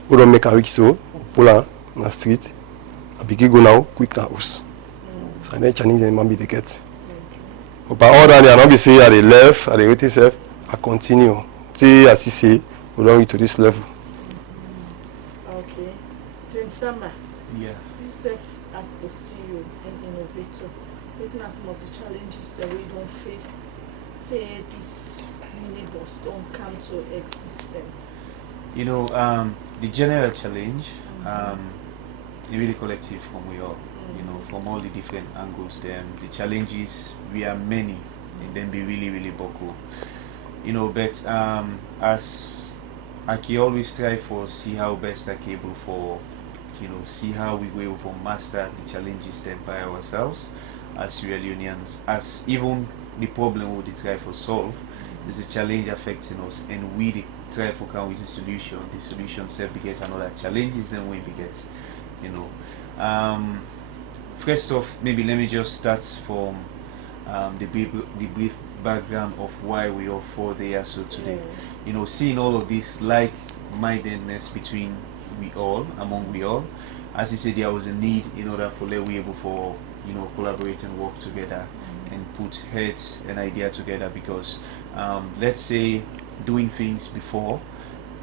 we don't make a reach so pull her on the street. I begin go now quick now house. So I need Chinese and maybe they get. But by all that I not be say at the left, at the right self, I continue. See as you say, we don't reach to this level. Okay. James Samba. Yeah. You serve as the CEO and innovator. What are some of the challenges that we don't face till this minibus don't come to existence? You know, the general challenge, really collective from we all, you know, from all the different angles. Then the challenges we are many, and then be really buckle. You know, but as I can always try for see how best I can able for, you know, see how we go able for master the challenges then by ourselves as Sierra Leoneans, as even the problem we try for solve is a challenge affecting us, and we try for come with a solution. The solution self begets another challenges then we beget, you know. First off, maybe let me just start from the brief background of why we are 4 days so today. You know, seeing all of this like-mindedness between we all, among we all, as you said, there was a need in order for we able for, you know, collaborate and work together and put heads and idea together, because let's say doing things before,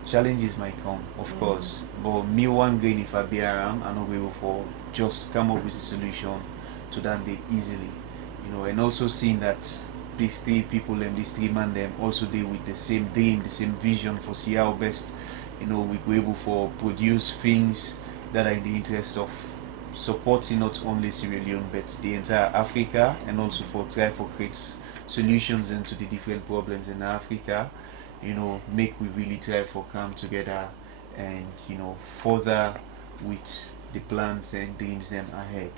challenges might come, of course, but me one grain if I be around, I know we will for just come up with a solution to that day easily, you know. And also seeing that these 3 people and these 3 men them also deal with the same dream, the same vision for see how best, you know, we were able for produce things that are in the interest of supporting not only Sierra Leone but the entire Africa, and also for try for create solutions into the different problems in Africa, you know, make we really try for come together and, you know, further with the plans and dreams them ahead.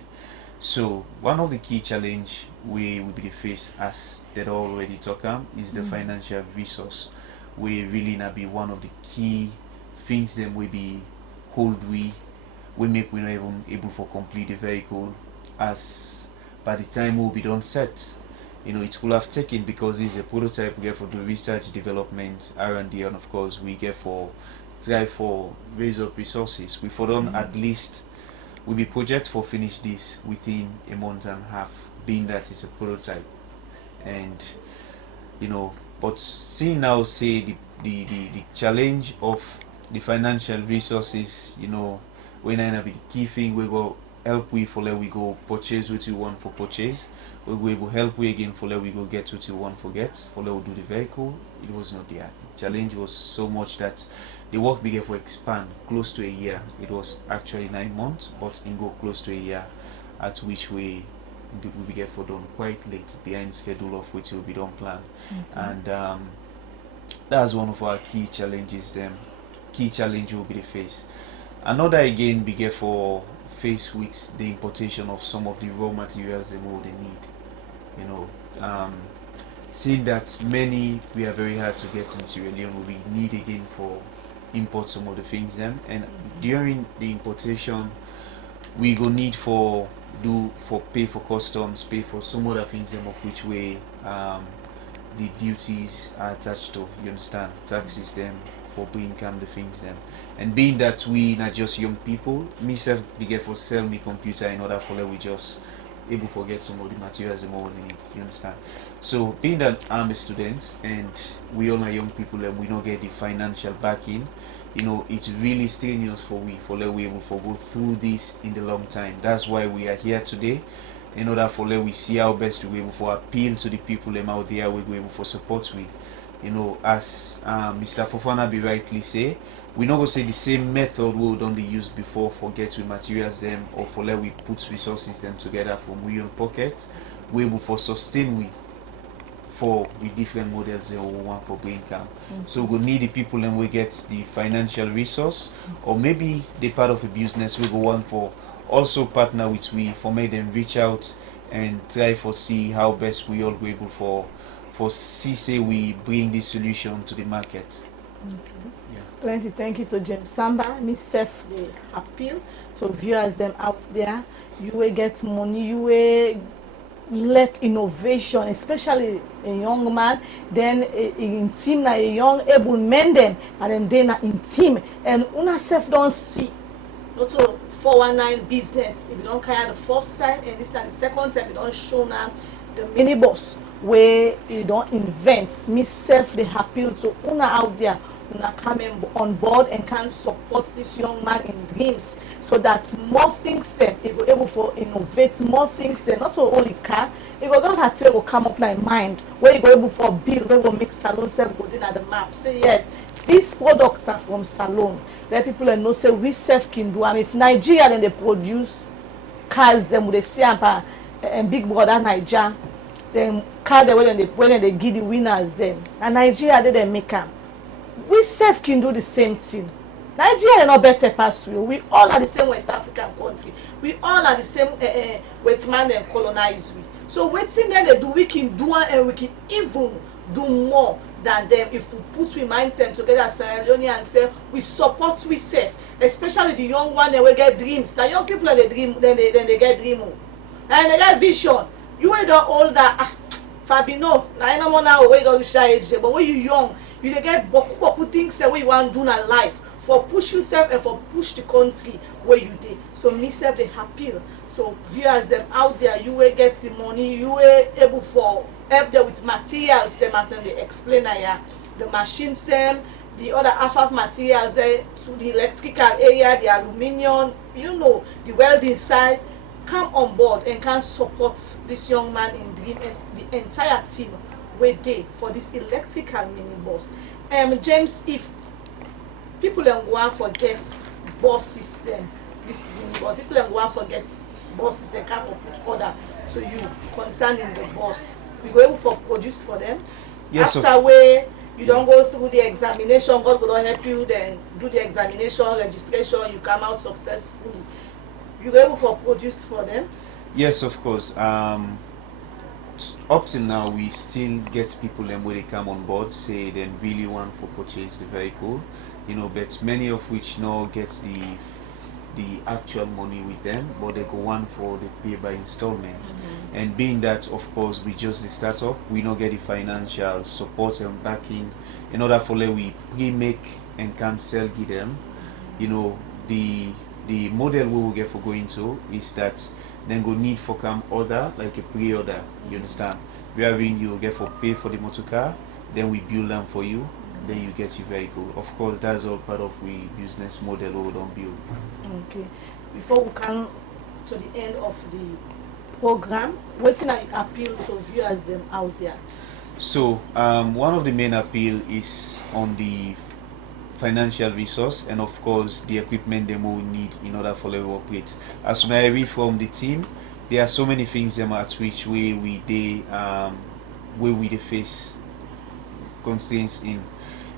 So one of the key challenge we will be faced, as they already talk is the financial resource. We really not be one of the key things that we be hold we make we not even able for complete the vehicle, as by the time we'll be done set, you know, it will have taken, because it's a prototype, we get for the research, development, R&D, and of course we get for try for raise up resources. We for done at least we be project for finish this within a month and a half, being that it's a prototype. And you know, but see now say the challenge of the financial resources, you know, when I be the key thing we go help we for let we go purchase what you want for purchase, we will help we again for let we go get what you want for get, for let we do the vehicle. It was not there. Challenge was so much that the work began for expand close to a year. It was actually 9 months, but it go close to a year, at which we began for done quite late behind schedule of which will be done plan. And that's one of our key challenges. Them key challenge will be the face. Another again began for face with the importation of some of the raw materials they more they need. You know, seeing that many we are very hard to get in Sierra Leone, we need again for import some of the things them, and during the importation we go need for pay for customs, pay for some other things them, of which way the duties are attached to, you understand, taxes them for bringing come the things them. And being that we not just young people, myself begin for sell me computer in order for let we just able to get some of the materials and more than it, you understand. So being that I'm a student and we all are young people and we don't get the financial backing, you know, it's really strenuous for we able for go through this in the long time. That's why we are here today, in order for we see how best we able for appeal to the people them out there we go able for support with. You know, as Mr. Fofana be rightly say, we not go say the same method we done used before for get with materials them, or for we put resources them together from we own pocket. We able for sustain we for with different models that we want for brain camp. So we need the people and we get the financial resource, or maybe they part of a business we go want for also partner with we for make them reach out and try for see how best we all go able for see say we bring this solution to the market. Plenty thank you to James Samba. Myself the appeal to viewers them out there. You will get money, you will let innovation, especially a young man, then in team na a young able men them, and then they in team. And una self don't see not to 419 business. If you don't carry the first time and this time the second time you don't show now the minibus where you don't invent. Me self the appeal to una out there, una come on board and can support this young man in dreams, so that more things he go able for innovate more things not to only car, he go God had will come up like mind where you go able for build, where we make salon self go in at the map. Say yes, these products are from salon. Let people know say we self can do. And if Nigeria then they produce cars them with the see and big brother Niger, then car the when they give the winners then. And Nigeria they make them. We self can do the same thing. Nigeria is not better past we all are the same West African country. We all are the same with man and colonize we. So waiting there they do, we can do and we can even do more than them if we put we mindset together as Sierra Leone and say we support we self, especially the young one they will get dreams. The young people they dream then they get dream and they get vision. You ain't don't older Fabino, I no more now we go to age, but when you young, you dey get boku things wey you want to do in life for push yourself and for push the country where you dey. So me self dey appeal to viewers them out there. You will get the money, you will able for help them with materials them as them they explain here, the machines them, the other half of materials to the electrical area, the aluminium, you know, the welding side. Come on board and can support this young man in dream and the entire team where they for this electrical minibus. James, if people and go and forget buses then this minibus, people and go and forget buses, they can't put order to you concerning the bus. We go able for produce for them. Yes, after where you don't go through the examination, God will help you, then do the examination, registration, you come out successfully. You go able for produce for them? Yes, of course. Up till now, we still get people where they come on board, say they really want for purchase the vehicle, you know, but many of which now get the actual money with them, but they go one for the pay by installment. And being that, of course, we just the startup, we not get the financial support and backing in order for we pre-make and can sell give them, you know, the model we will get for going to is that then go need for come order like a pre-order, you understand, wherein you will get for pay for the motor car, then we build them for you, then you get your vehicle. Of course that's all part of we business model we don't build. Okay, before we come to the end of the program, what can I appeal to viewers them out there? So one of the main appeal is on the financial resource and of course the equipment they will need in order for them to operate. As when I read from the team, there are so many things them at which way we face constraints in,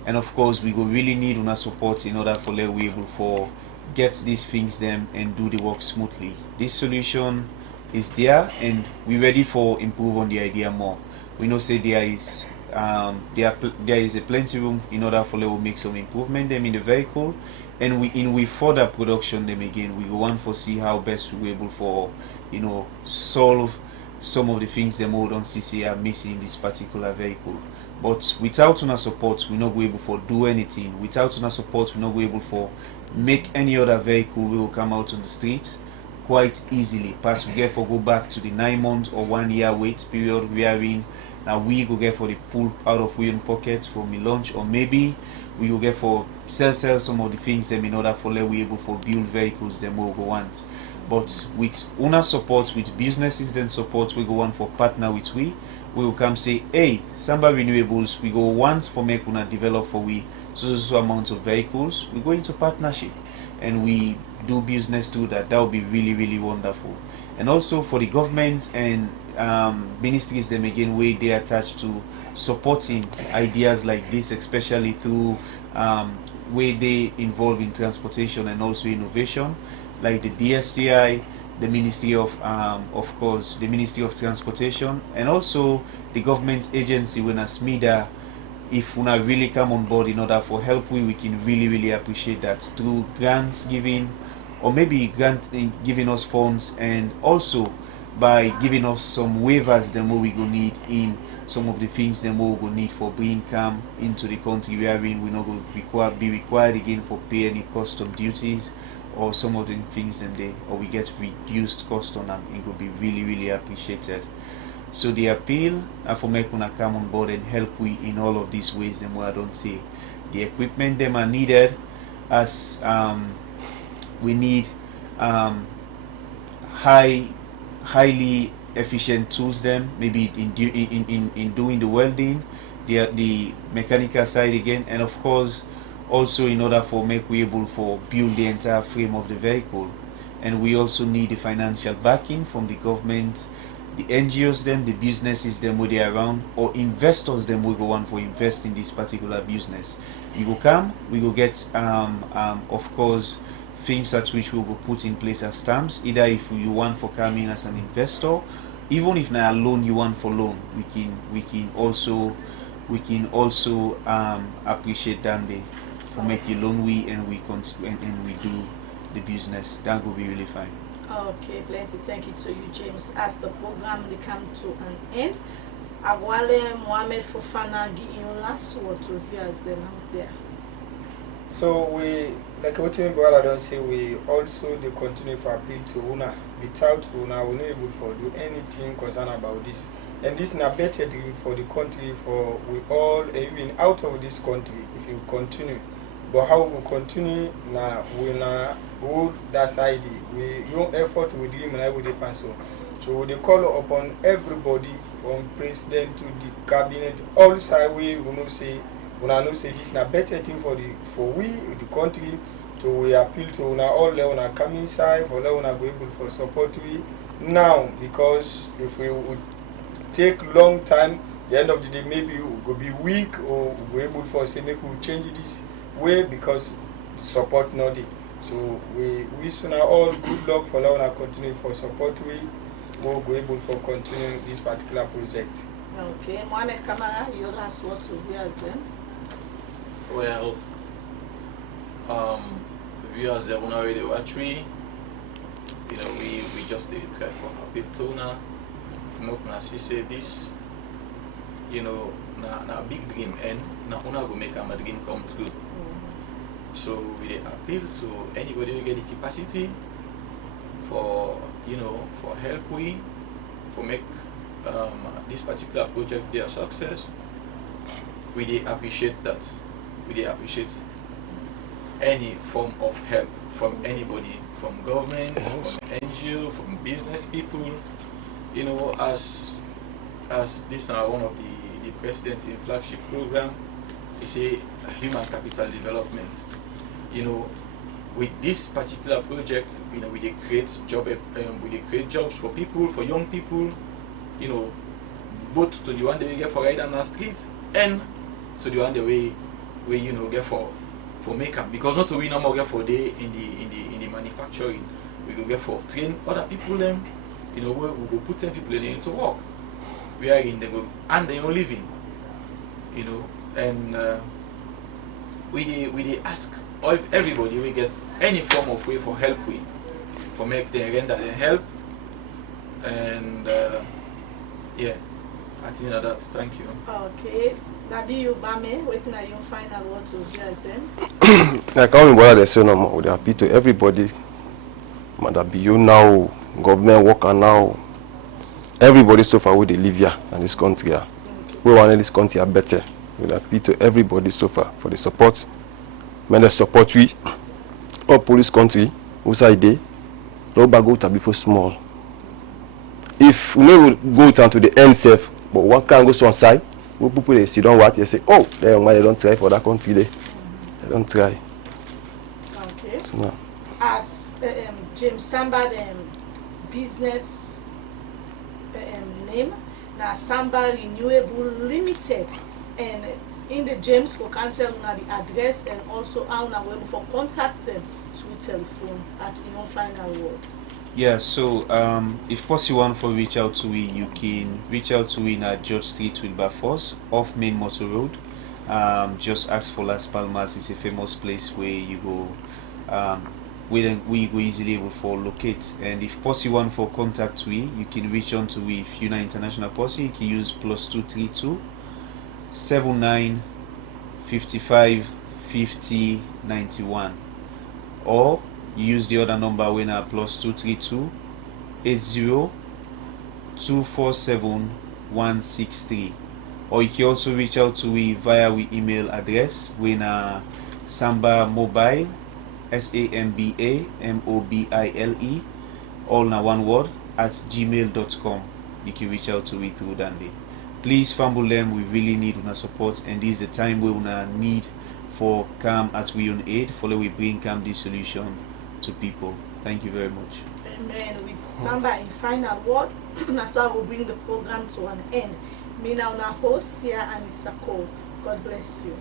and of course we will really need on our support in order for them we able for get these things them and do the work smoothly. This solution is there and we ready for improve on the idea more. We know say there is a plenty room in order for them to make some improvement them in the vehicle, and we further production them again. We want to see how best we able for, you know, solve some of the things them hold on CC are missing in this particular vehicle. But without our support, we not go able for do anything. Without our support, we not go able for make any other vehicle will come out on the street quite easily. Pass we get for go back to the 9 months or 1 year wait period wherein Now we go get for the pull out of we own pockets for me launch, or maybe we will get for sell some of the things them in order for let we able for build vehicles them we go want. But with owner support, with businesses then support, we go want for partner with we will come say, hey, Samba Renewables, we go once for make una develop for we so amount of vehicles, we go into partnership and we do business too. That would be really wonderful. And also for the government and ministries them again where they attached to supporting ideas like this, especially through where they involve in transportation and also innovation, like the DSTI, the Ministry of course, the Ministry of Transportation, and also the government agency when SMIDA. If we really come on board in order for help, we can really appreciate that through grants giving, or maybe grant giving us funds, and also by giving us some waivers the more we go need in some of the things the more we go need for bringing come into the country wherein we not go be required again for pay any custom duties or some of the things them there, or we get reduced cost on them. It will be really appreciated. So the appeal for make una come on board and help we in all of these ways them I don't say the equipment them are needed, as we need highly efficient tools them, maybe in doing the welding, the mechanical side again, and of course also in order for make we able for build the entire frame of the vehicle. And we also need the financial backing from the government, the NGOs them, the businesses them where they are around, or investors them will go on for invest in this particular business. You go come, we go get of course things at which we will put in place as stamps, either if you want for coming as an investor, even if not a loan you want for loan, we can also appreciate that day for make a loan and we do the business. That will be really fine. Okay, plenty. Thank you to you, James. As the program they come to an end, Agwale Mohamed Fofana, give you last word to viewers them out there. So we, like what you brother don't say, we also they continue for appeal to Una. Without Una, we're not able to do anything concerned about this. And this is a better dream for the country, for we all, even out of this country, if you continue. But how we continue now, we now go that side. We your effort with him and I will depend so. So they call upon everybody from president to the cabinet, all side we will say. When I know say this is a better thing for the country, so we appeal to una all una come inside for una go able for support we now, because if we would take long time, the end of the day maybe we go be weak, or we able for say make we change this way because the support not there. So we wish una all good luck for una continue for support we will go able for continue this particular project. Okay, Mohamed Kamara, your last word to viewers then. Well, viewers that want already watch we, we just did try for happy tuna. If not gonna say this, na big dream and na una go make a dream come true. So we appeal to anybody who get the capacity for for help we for make this particular project their success. We appreciate that. We appreciate any form of help from anybody, from government, from NGO, from business people. As this is one of the president's flagship program, it's a human capital development. With this particular project, we create jobs for people, for young people. Both to the one that we get for ride on the streets and to the one that we get for makeup, because not we no more get for day in the manufacturing, we go get for train other people them, we go put 10 people into work, we are in them go and they are living, and we ask everybody we get any form of way for help for make them render their help, and yeah, I think that. Thank you. Okay. Nabi Ubame, waiting at your final word to viewers then. I can't remember what they say no more. They appeal to everybody. That be you now, government worker now. Everybody so far where they live here in this country. we want in this country are better. We appeal to everybody so far for the support. When the support we all police country, who side day, no bago to be for small. If we never go down to the end safe, but one can go on side, we people they sit down what they say, oh, they don't try for that country they don't try. Okay. So, no. As James Samba business name, now Samba Renewable Limited, and in the James we can tell the address and also how we able for contact them through telephone as in your final word. Yeah, so if possible for reach out to we, you can reach out to we at George Street Wilberforce off Main Motor Road. Just ask for Las Palmas. It's a famous place where you go. We go easily able for locate. And if possible for contact we, you can reach on to we. If you're not international posse, you can use +232 79 55 50 91, or use the other number when +232 80 247 163, or you can also reach out to we via we email address when Samba Mobile SAMBA all na one word @gmail.com. You can reach out to we through that day. Please fumble them, we really need una support, and this is the time we una need for calm at we on aid, follow we bring calm this solution to people. Thank you very much. Amen. With Samba in final word, that's why we'll bring the program to an end. Me now na host here and Isako. God bless you.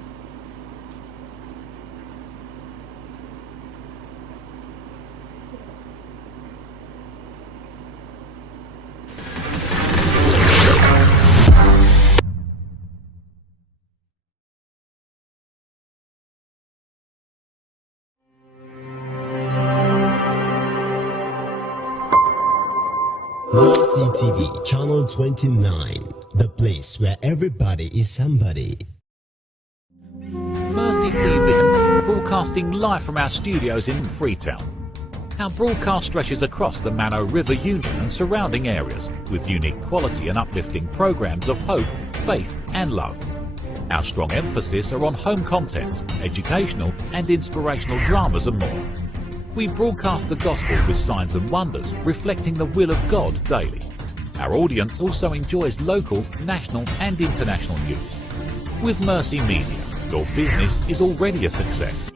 Mercy TV, Channel 29, the place where everybody is somebody. Mercy TV, broadcasting live from our studios in Freetown. Our broadcast stretches across the Mano River Union and surrounding areas with unique quality and uplifting programs of hope, faith and love. Our strong emphasis are on home content, educational and inspirational dramas and more. We broadcast the gospel with signs and wonders, reflecting the will of God daily. Our audience also enjoys local, national and international news. With Mercy Media, your business is already a success.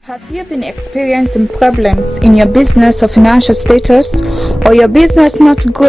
Have you been experiencing problems in your business or financial status, or your business not good?